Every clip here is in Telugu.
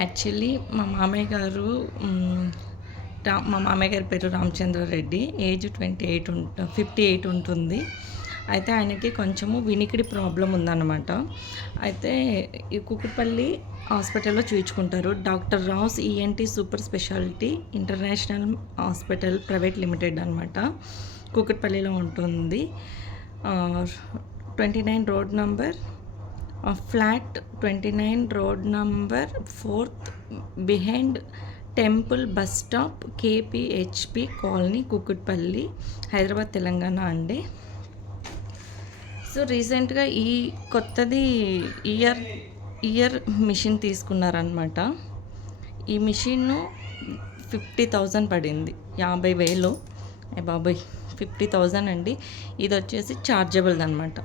యాక్చువల్లీ మా మామయ్య గారు మా మామయ్య గారి పేరు రామచంద్రారెడ్డి. ఏజ్ 58 ఉంటుంది. అయితే ఆయనకి కొంచెము వినికిడి ప్రాబ్లం ఉందన్నమాట. అయితే ఈ కుకుట్పల్లి హాస్పిటల్లో చూయించుకుంటారు. Doctor Rao's ENT super speciality international hospital private limited అనమాట. కుకుట్పల్లిలో ఉంటుంది. 29 road number flat 29 road number 4th behind temple bus stop KPHB colony Kukatpally, Hyderabad, Telangana అండి. సో రీసెంట్గా ఈ కొత్తది ఇయర్ మిషన్ తీసుకున్నారనమాట. ఈ మిషన్ 50,000 పడింది. 50,000 బాబాయ్ 50,000 అండి. ఇది వచ్చేసి చార్జబుల్ అనమాట.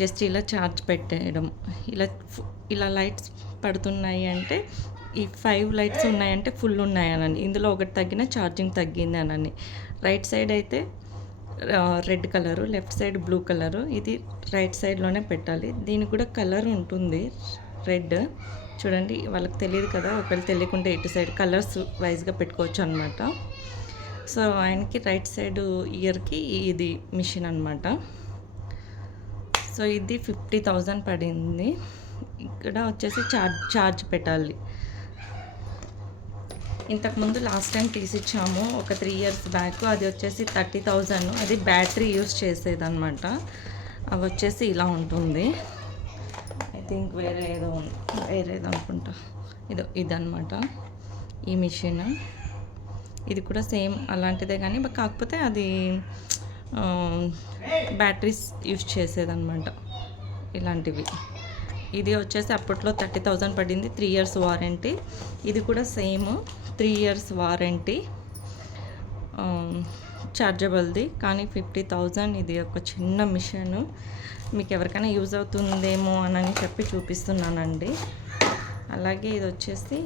జస్ట్ ఇలా ఛార్జ్ పెట్టేయడం. ఇలా లైట్స్ పడుతున్నాయి అంటే ఈ 5 లైట్స్ ఉన్నాయంటే ఫుల్ ఉన్నాయనని, ఇందులో ఒకటి తగ్గిన ఛార్జింగ్ తగ్గింది అనని. రైట్ సైడ్ అయితే red colour, left side blue colour. ఇది రైట్ సైడ్లోనే పెట్టాలి. దీనికి కూడా కలర్ ఉంటుంది రెడ్. చూడండి, వాళ్ళకి తెలియదు కదా, ఒకవేళ తెలియకుంటే ఇటు సైడ్ కలర్స్ వైజ్గా పెట్టుకోవచ్చు అనమాట. సో ఆయనకి రైట్ సైడ్ ఇయర్కి ఇది మిషన్ అనమాట. సో ఇది 50,000 పడింది. ఇక్కడ వచ్చేసి ఛార్జ్ పెట్టాలి. ఇంతకుముందు లాస్ట్ టైం తీసిచ్చాము ఒక 3 years బ్యాక్. అది వచ్చేసి 30,000. అది బ్యాటరీ యూస్ చేసేదన్నమాట. అవి వచ్చేసి ఇలా ఉంటుంది. ఐ థింక్ వేరేదో అనుకుంటా. ఇదన్నమాట ఈ మిషన్. ఇది కూడా సేమ్ అలాంటిదే, కానీ కాకపోతే అది బ్యాటరీస్ యూస్ చేసేదన్నమాట ఇలాంటివి. ఇది వచ్చేసి అప్పట్లో 30,000 పడింది. 3 years వారంటీ. ఇది కూడా సేమ్ 3 years వారంటీ, చార్జబుల్ది, కానీ 50,000. ఇది ఒక చిన్న మిషన్. మీకు ఎవరికైనా యూజ్ అవుతుందేమో అని చెప్పి చూపిస్తున్నానండి. అలాగే ఇది వచ్చేసి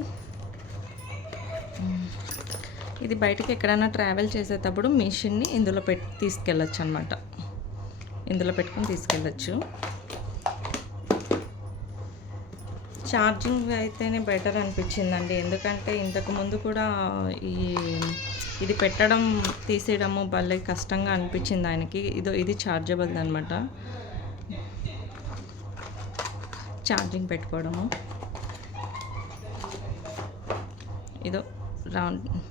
ఇది బయటకి ఎక్కడైనా ట్రావెల్ చేసేటప్పుడు మిషన్ని ఇందులో తీసుకెళ్ళచ్చు అనమాట. ఇందులో పెట్టుకొని తీసుకెళ్ళచ్చు. ఛార్జింగ్ అయితేనే బెటర్ అనిపించిందండి. ఎందుకంటే ఇంతకుముందు కూడా ఇది పెట్టడం తీసేయడము భలే కష్టంగా అనిపించింది ఆయనకి. ఇది ఛార్జబుల్ అనమాట. ఛార్జింగ్ పెట్టుకోవడము.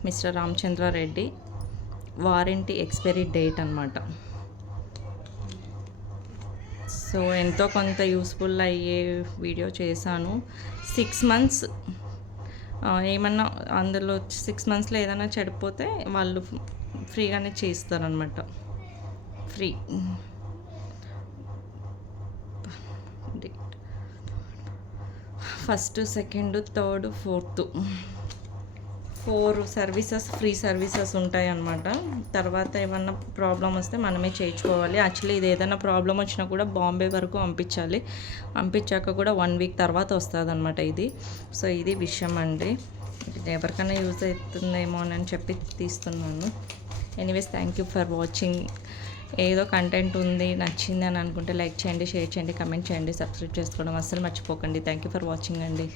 Mister Ramachandra Reddy warranty expiry date అనమాట. సో ఎంతో కొంత యూస్ఫుల్ అయ్యే వీడియో చేశాను. 6 months ఏమన్నా అందులో 6 monthsలో ఏదైనా చెడిపోతే వాళ్ళు ఫ్రీగానే చేస్తారనమాట. Free. First, second, third, fourth 4 services, free services ఉంటాయి అన్నమాట. తర్వాత ఏమన్నా ప్రాబ్లం వస్తే మనమే చేయించుకోవాలి. యాక్చువల్లీ ఇది ఏదైనా ప్రాబ్లం వచ్చినా కూడా బాంబే వరకు పంపించాలి. పంపించాక కూడా 1 week తర్వాత వస్తుంది అనమాట ఇది. సో ఇది విషయం అండి. ఎవరికైనా యూజ్ అవుతుందేమో అని చెప్పి తీస్తున్నాను. Anyways, thank you for watching. ఏదో కంటెంట్ ఉంది, నచ్చింది అని అనుకుంటే లైక్ చేయండి, షేర్ చేయండి, కమెంట్ చేయండి, సబ్స్క్రైబ్ చేసుకోవడం అస్సలు మర్చిపోకండి. థ్యాంక్ యూ ఫర్ వాచింగ్ అండి.